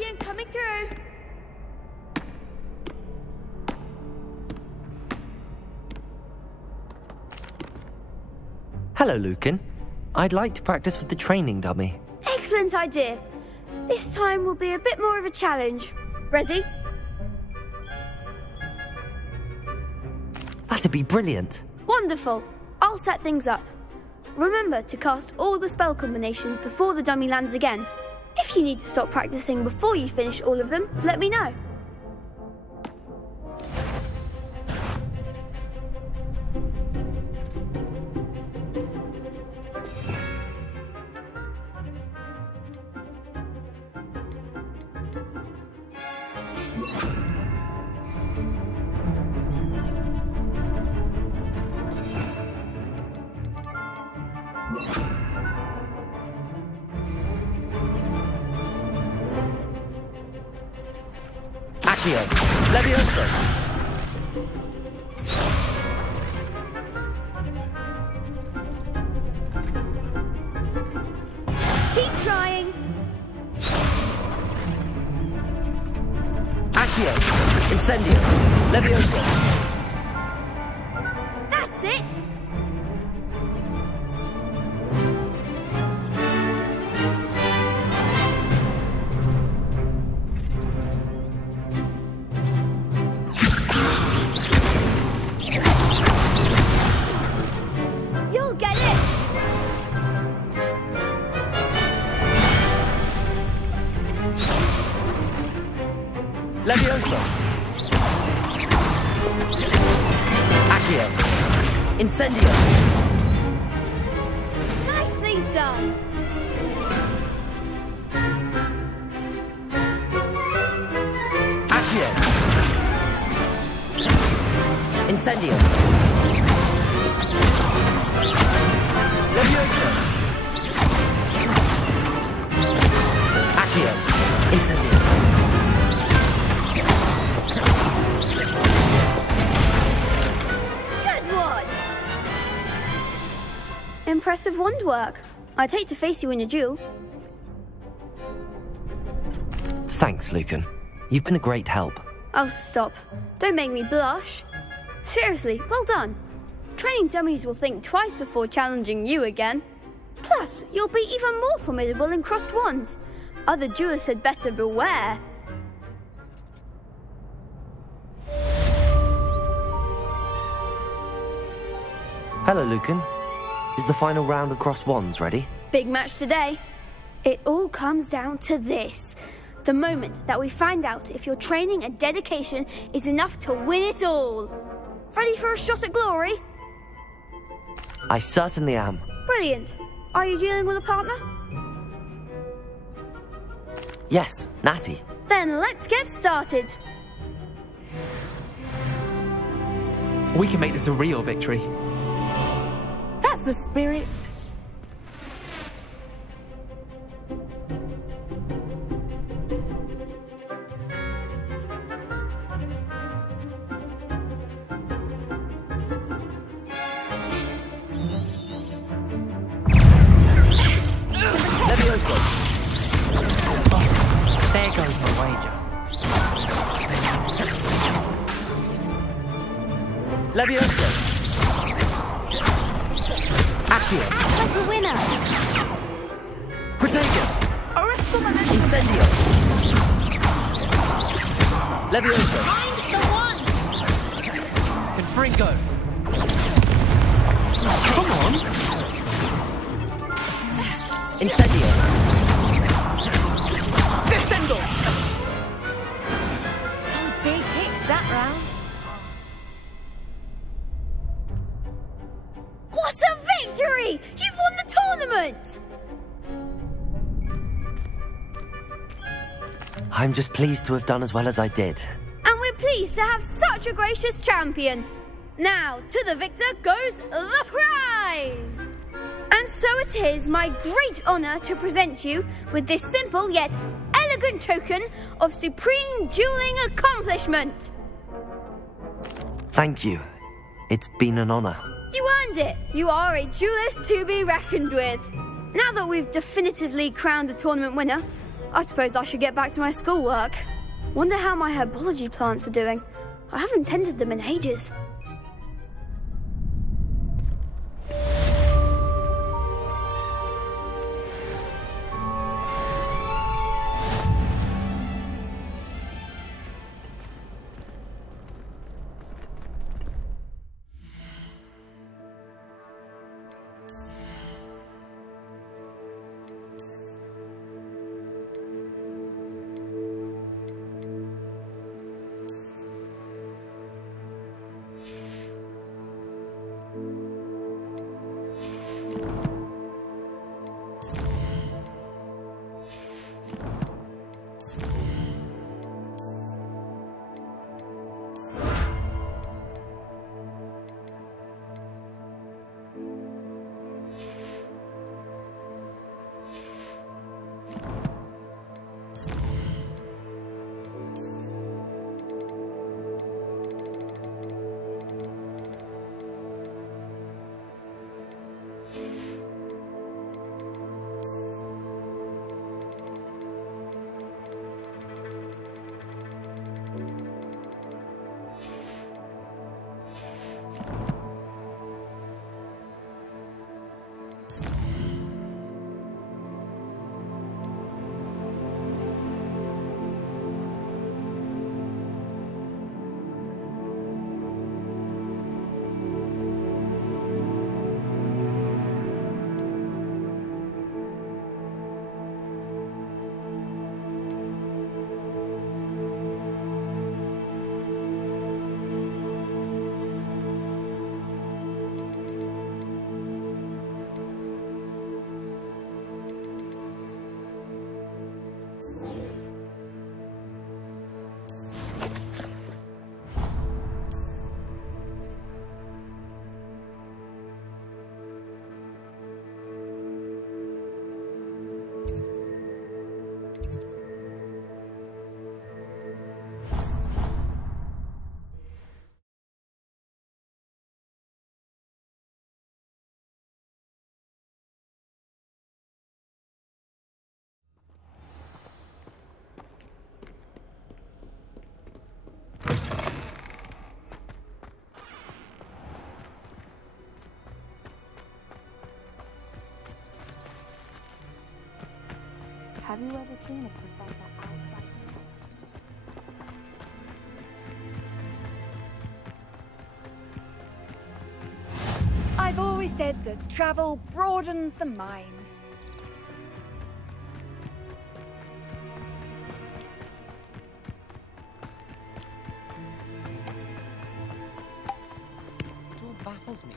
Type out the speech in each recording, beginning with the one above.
champion coming through. Hello, Lucan. I'd like to practice with the training dummy. Excellent idea. This time will be a bit more of a challenge. Ready? That'd be brilliant. Wonderful. I'll set things up. Remember to cast all the spell combinations before the dummy lands again. If you need to stop practicing before you finish all of them, let me know. Accio, Levioso. Keep trying. Accio, Incendio, Levioso. That's it. You'll get it. Levioso. Accio, Incendio. Nicely done. Accio, Incendio. Levioso. Accio, Incendio. Good one. Impressive wand work. I'd hate to face you in a duel. Thanks, Lucan. You've been a great help. Oh, stop. Don't make me blush. Seriously, well done. Training dummies will think twice before challenging you again. Plus, you'll be even more formidable in crossed wands. Other duelists had better beware. Hello, Lucan. Is the final round of cross wands ready? Big match today. It all comes down to this. The moment that we find out if your training and dedication is enough to win it all. Ready for a shot at glory? I certainly am. Brilliant. Are you dealing with a partner? Yes, Natty. Then let's get started. We can make this a real victory. That's the spirit. Levioso. There goes my wager. Levioso. Accio. Act like a winner. Protego. Incendio. Levioso. Find the one. Confringo. Come on. Incendio. Descendo. Some big hits that round. What a victory! You've won the tournament! I'm just pleased to have done as well as I did. And we're pleased to have such a gracious champion. Now, to the victor goes the prize! And so it is my great honour to present you with this simple yet elegant token of supreme dueling accomplishment. Thank you. It's been an honor. You earned it. You are a duelist to be reckoned with. Now that we've definitively crowned the tournament winner, I suppose I should get back to my schoolwork. Wonder how my herbology plants are doing. I haven't tended them in ages. Have you ever seen a professor outside? I've always said that travel broadens the mind. It all baffles me.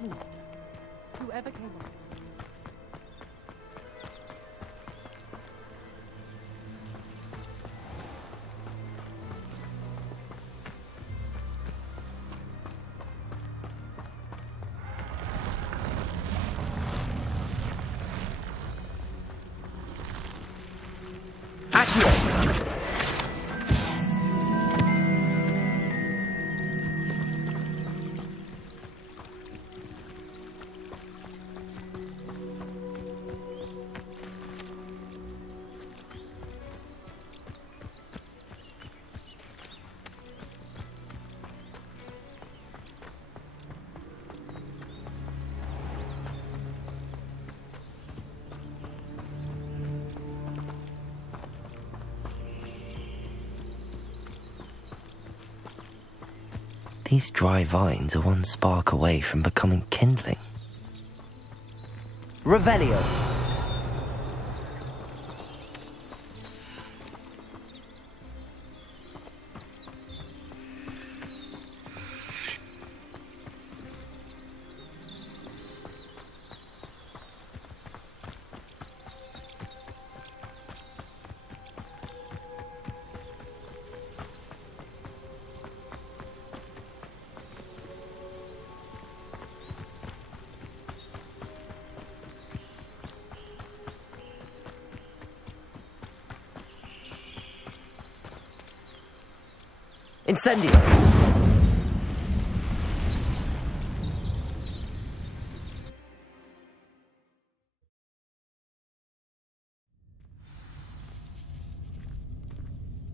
Who? Whoever came up. These dry vines are one spark away from becoming kindling. Revelio! Incendio!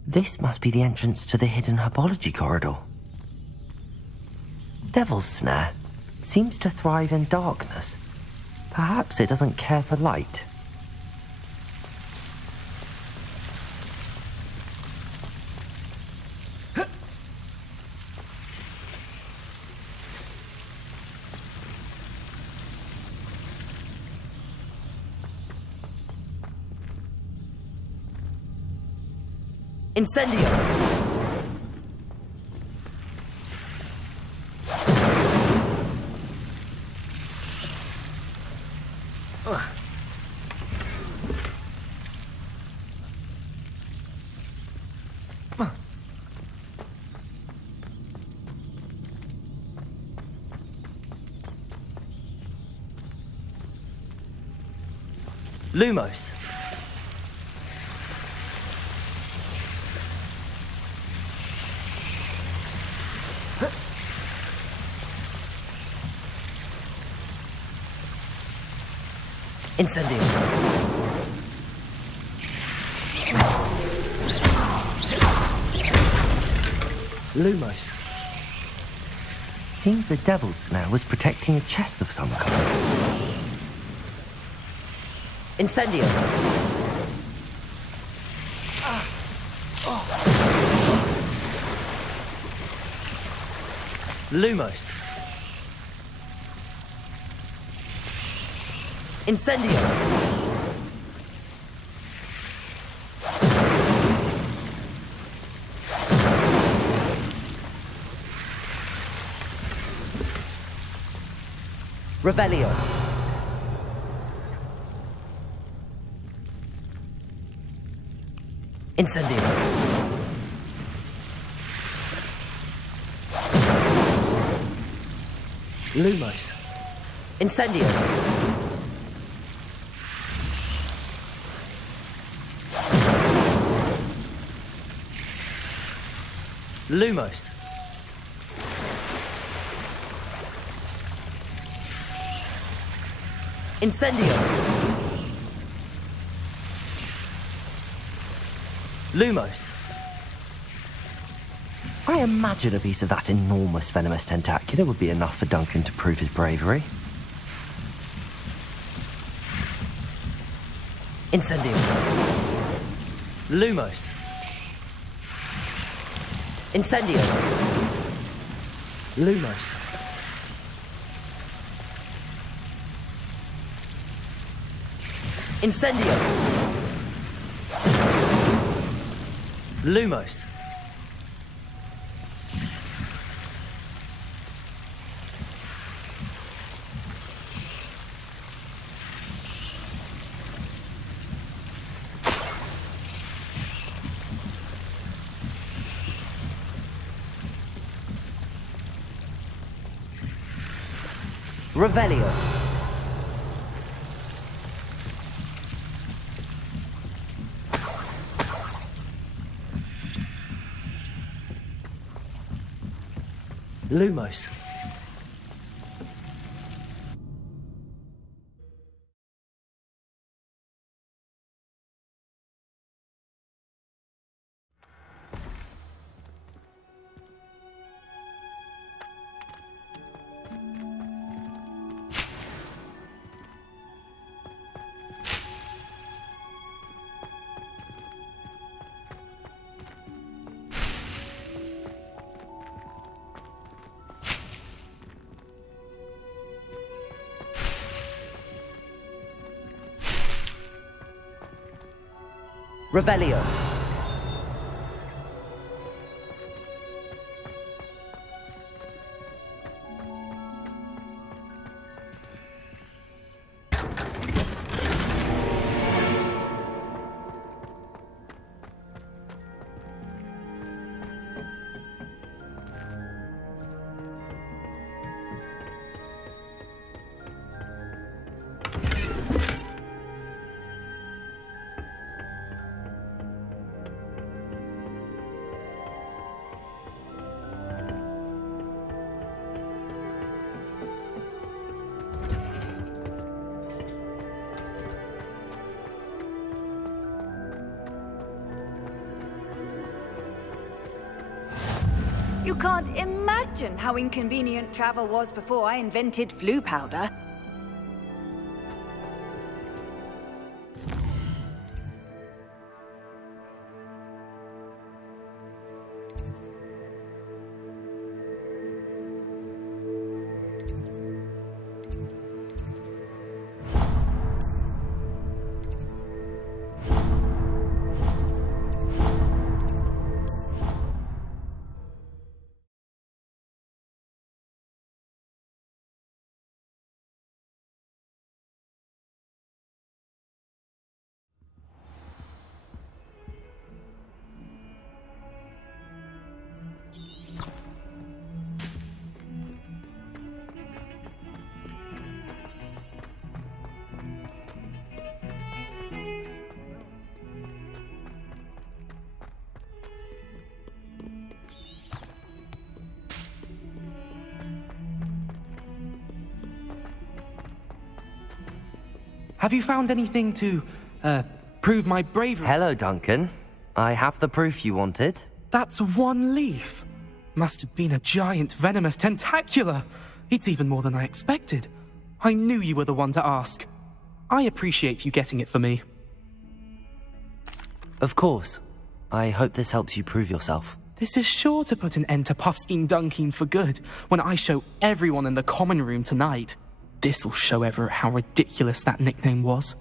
This must be the entrance to the hidden herbology corridor. Devil's Snare seems to thrive in darkness. Perhaps it doesn't care for light. Incendio! Lumos. Incendio. Lumos. Seems the Devil's Snare was protecting a chest of some kind. Incendio. Lumos. Incendio. Revelio. Incendio. Lumos. Incendio. Lumos. Incendio. Lumos. I imagine a piece of that enormous venomous tentacular would be enough for Duncan to prove his bravery. Incendio. Lumos. Incendio. Lumos. Incendio. Lumos. Revelio. Lumos. Revelio. You can't imagine how inconvenient travel was before I invented flu powder. Have you found anything to, prove my bravery? Hello, Duncan. I have the proof you wanted. That's one leaf. Must have been a giant venomous tentacula. It's even more than I expected. I knew you were the one to ask. I appreciate you getting it for me. Of course. I hope this helps you prove yourself. This is sure to put an end to Puffskein Dunkeen for good when I show everyone in the common room tonight. This'll show Everett how ridiculous that nickname was.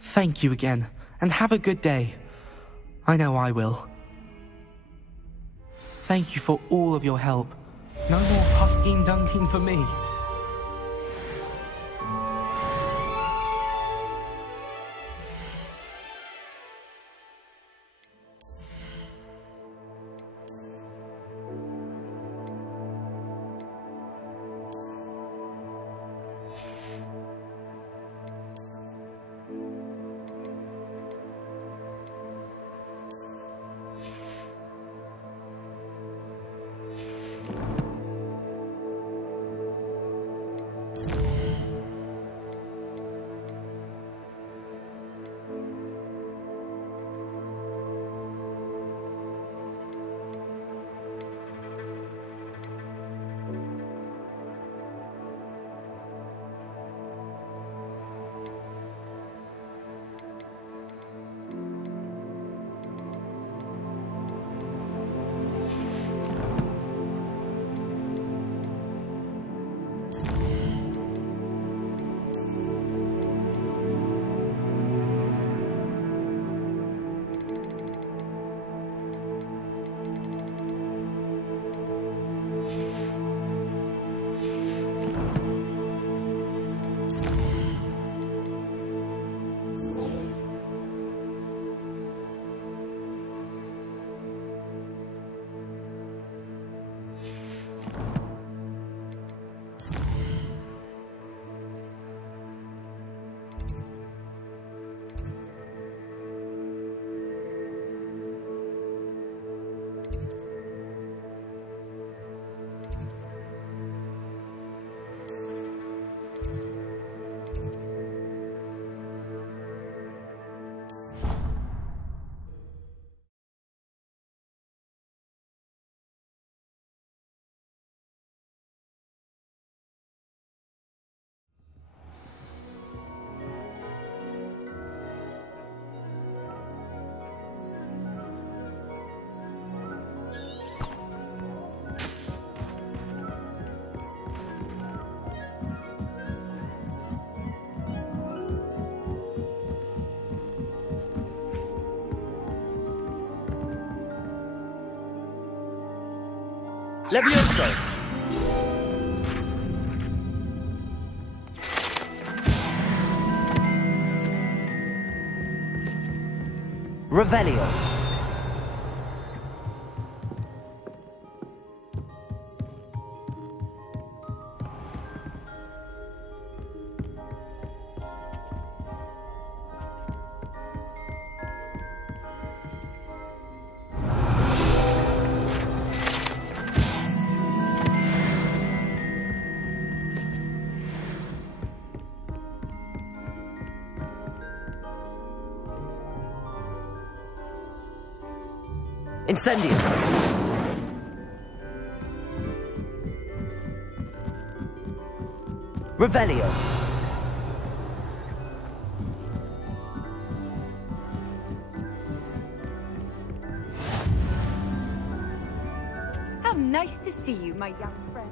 Thank you again, and have a good day. I know I will. Thank you for all of your help. No more Puffskein Dunkeen for me. Levioso! Revelio. Incendio. Revelio. How nice to see you, my young friend.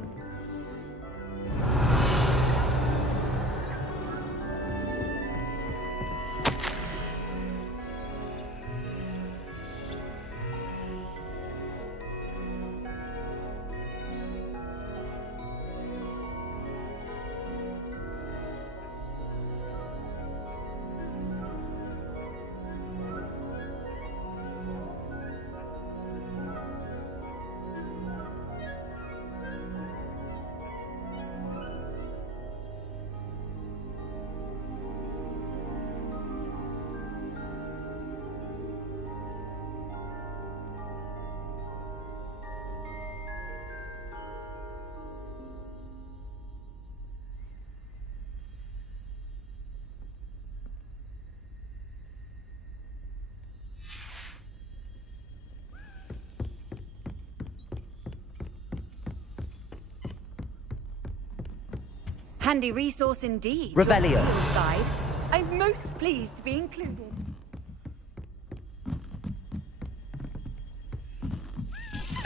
Handy resource indeed. Revelio. Your field guide. I'm most pleased to be included.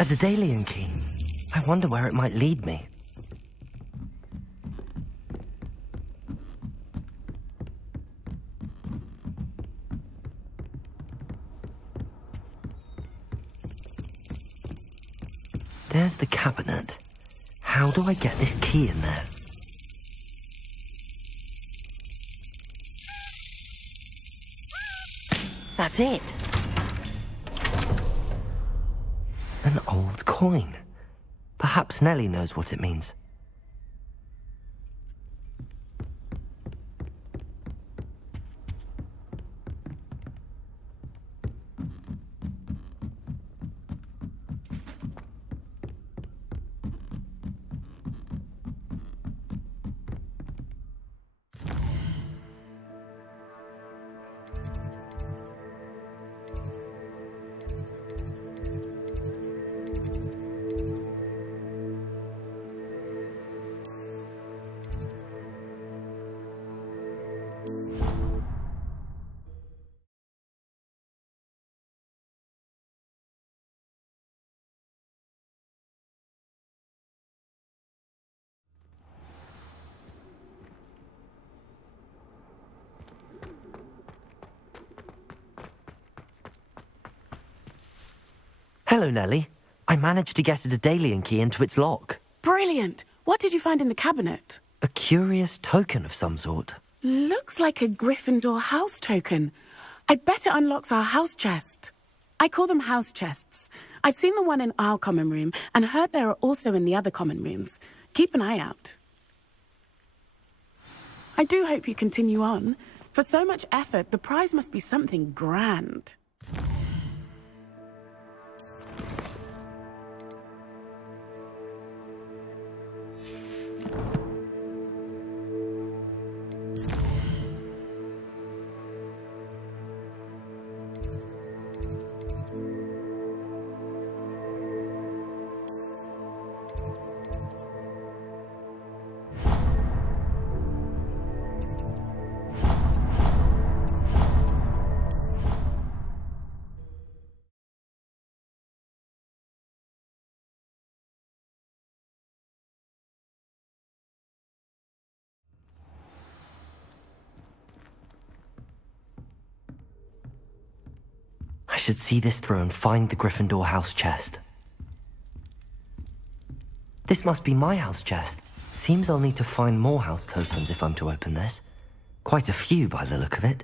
A Daedalian key. I wonder where it might lead me. There's the cabinet. How do I get this key in there? That's it. An old coin. Perhaps Nellie knows what it means. Hello, Nellie. I managed to get a Daedalian key into its lock. Brilliant! What did you find in the cabinet? A curious token of some sort. Looks like a Gryffindor house token. I bet it unlocks our house chest. I call them house chests. I've seen the one in our common room and heard there are also in the other common rooms. Keep an eye out. I do hope you continue on. For so much effort, the prize must be something grand. I should see this through and find the Gryffindor house chest. This must be my house chest. Seems I'll need to find more house tokens if I'm to open this. Quite a few by the look of it.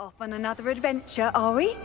Off on another adventure, are we?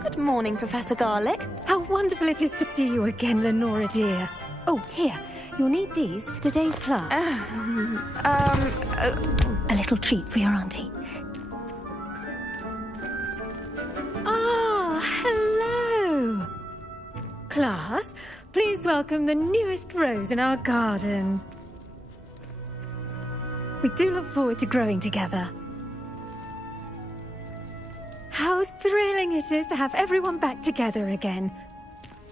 Good morning, Professor Garlick. How wonderful it is to see you again, Lenora dear. Oh, here. You'll need these for today's class. A little treat for your auntie. Ah, hello. Class, please welcome the newest rose in our garden. We do look forward to growing together. How thrilling it is to have everyone back together again.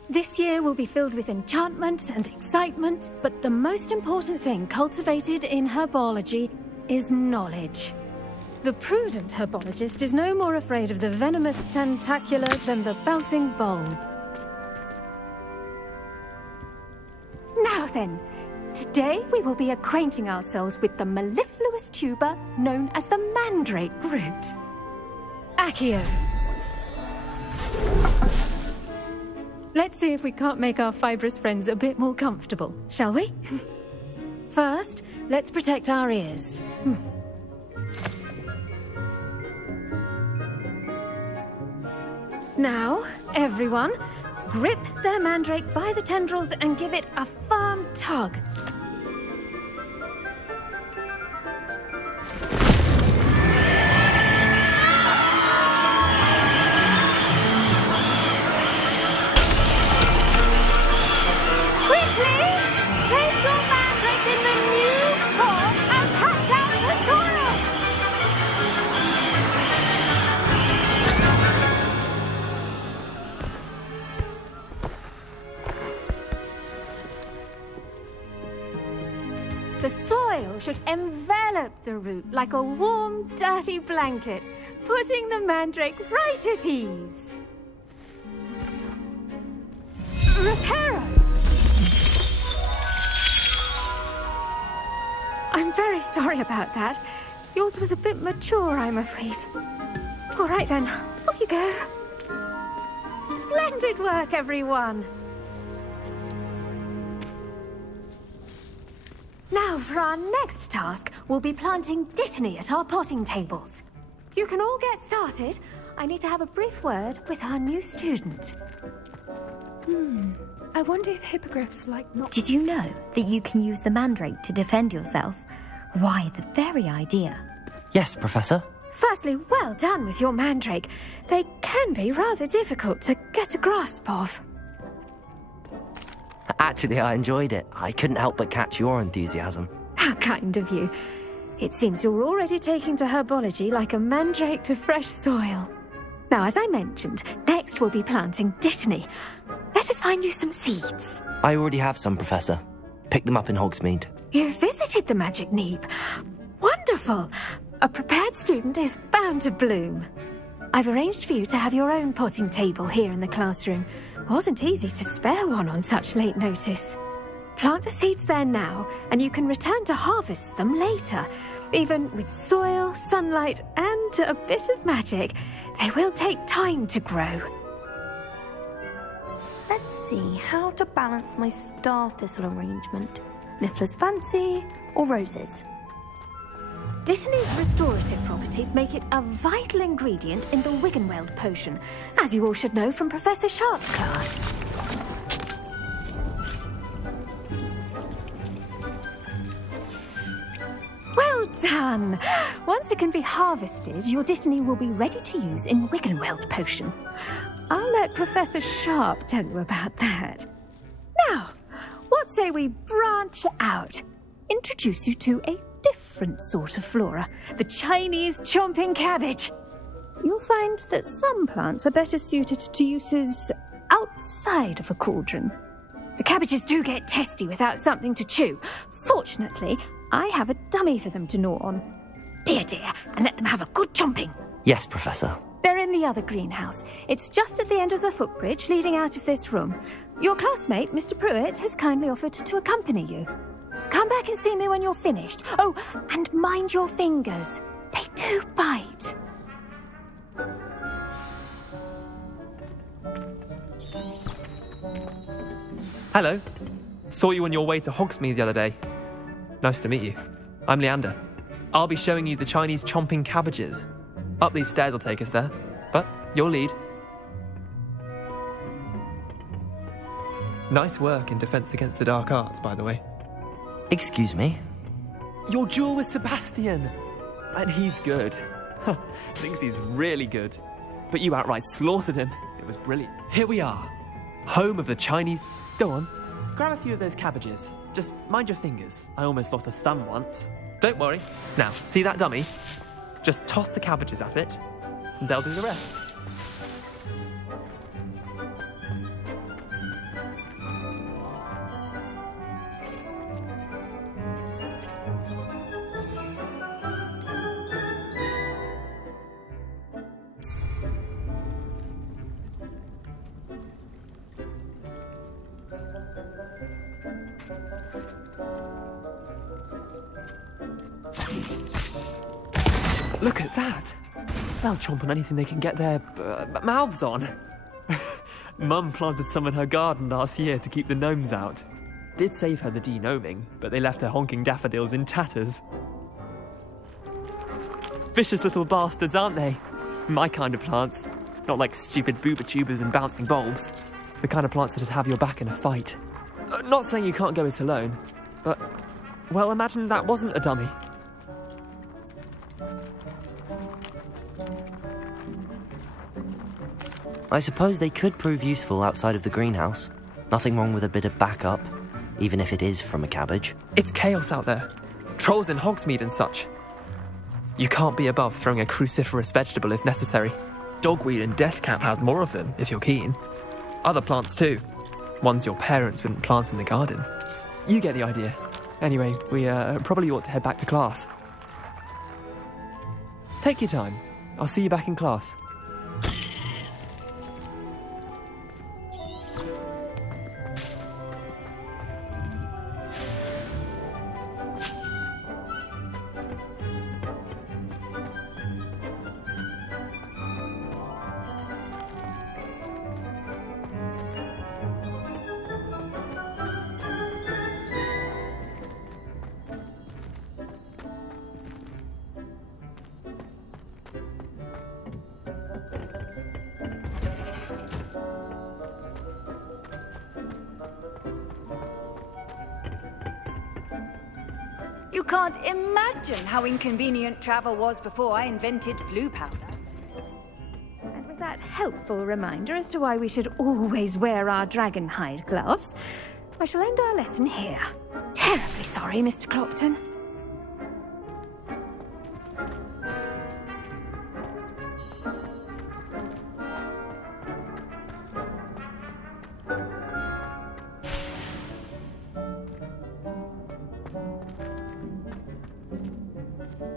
This year will be filled with enchantment and excitement, but the most important thing cultivated in herbology is knowledge. The prudent herbologist is no more afraid of the venomous tentacula than the bouncing bulb. Now then, today we will be acquainting ourselves with the mellifluous tuber known as the mandrake root. Accio. Let's see if we can't make our fibrous friends a bit more comfortable, shall we? First, let's protect our ears. Now, everyone, grip their mandrake by the tendrils and give it a firm tug. The soil should envelop the root like a warm, dirty blanket, putting the mandrake right at ease. Reparo! I'm very sorry about that. Yours was a bit mature, I'm afraid. All right then, off you go. Splendid work, everyone. Now, for our next task, we'll be planting dittany at our potting tables. You can all get started. I need to have a brief word with our new student. I wonder if hippogriffs like not... Did you know that you can use the mandrake to defend yourself? Why, the very idea. Yes, Professor. Firstly, well done with your mandrake. They can be rather difficult to get a grasp of. Actually, I enjoyed it. I couldn't help but catch your enthusiasm. How kind of you. It seems you're already taking to herbology like a mandrake to fresh soil. Now, as I mentioned, next we'll be planting dittany. Let us find you some seeds. I already have some, Professor. Picked them up in Hogsmeade. You visited the Magic Neep. Wonderful. A prepared student is bound to bloom. I've arranged for you to have your own potting table here in the classroom. Wasn't easy to spare one on such late notice. Plant the seeds there now, and you can return to harvest them later. Even with soil, sunlight, and a bit of magic, they will take time to grow. Let's see how to balance my star thistle arrangement. Niffler's fancy or roses? Dittany's restorative properties make it a vital ingredient in the Wiggenweld potion, as you all should know from Professor Sharp's class. Well done! Once it can be harvested, your Dittany will be ready to use in Wiggenweld potion. I'll let Professor Sharp tell you about that. Now, what say we branch out? Introduce you to a different sort of flora, the Chinese chomping cabbage. You'll find that some plants are better suited to uses outside of a cauldron. The cabbages do get testy without something to chew. Fortunately, I have a dummy for them to gnaw on. Be a dear and let them have a good chomping. Yes, Professor. They're in the other greenhouse. It's just at the end of the footbridge leading out of this room. Your classmate, Mr. Pruitt, has kindly offered to accompany you. Come back and see me when you're finished. Oh, and mind your fingers. They do bite. Hello. Saw you on your way to Hogsmeade the other day. Nice to meet you. I'm Leander. I'll be showing you the Chinese chomping cabbages. Up these stairs will take us there, but your lead. Nice work in Defense Against the Dark Arts, by the way. Excuse me? Your duel with Sebastian! And he's good. Thinks he's really good. But you outright slaughtered him. It was brilliant. Here we are. Home of the Chinese... Go on. Grab a few of those cabbages. Just mind your fingers. I almost lost a thumb once. Don't worry. Now, see that dummy? Just toss the cabbages at it, and they'll do the rest. Look at that! They'll chomp on anything they can get their mouths on. Mum planted some in her garden last year to keep the gnomes out. Did save her the denoming, but they left her honking daffodils in tatters. Vicious little bastards, aren't they? My kind of plants. Not like stupid booba tubers and bouncing bulbs. The kind of plants that'd have your back in a fight. Not saying you can't go it alone, but... Well, imagine that wasn't a dummy. I suppose they could prove useful outside of the greenhouse. Nothing wrong with a bit of backup, even if it is from a cabbage. It's chaos out there. Trolls in Hogsmeade and such. You can't be above throwing a cruciferous vegetable if necessary. Dogweed and deathcap has more of them, if you're keen. Other plants too. Ones your parents wouldn't plant in the garden. You get the idea. Anyway, we probably ought to head back to class. Take your time. I'll see you back in class. You can't imagine how inconvenient travel was before I invented flu powder. And with that helpful reminder as to why we should always wear our dragon hide gloves, I shall end our lesson here. Terribly sorry, Mr. Clopton.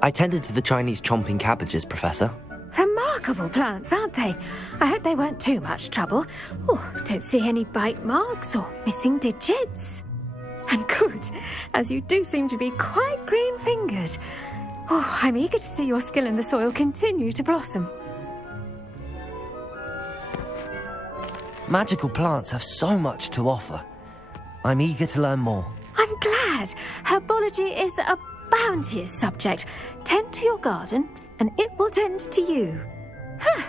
I tended to the Chinese chomping cabbages, Professor. Remarkable plants, aren't they? I hope they weren't too much trouble. Oh, don't see any bite marks or missing digits. And good, as you do seem to be quite green-fingered. Oh, I'm eager to see your skill in the soil continue to blossom. Magical plants have so much to offer. I'm eager to learn more. I'm glad. Herbology is a bounteous subject. Tend to your garden, and it will tend to you. Huh.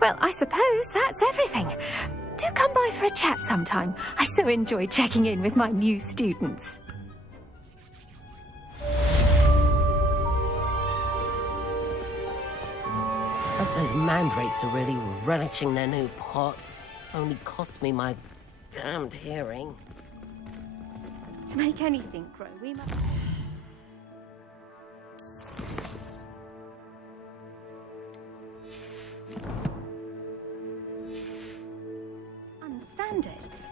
Well, I suppose that's everything. Do come by for a chat sometime. I so enjoy checking in with my new students. Hope those mandrakes are really relishing their new pots. Only cost me my damned hearing. To make anything grow, we must...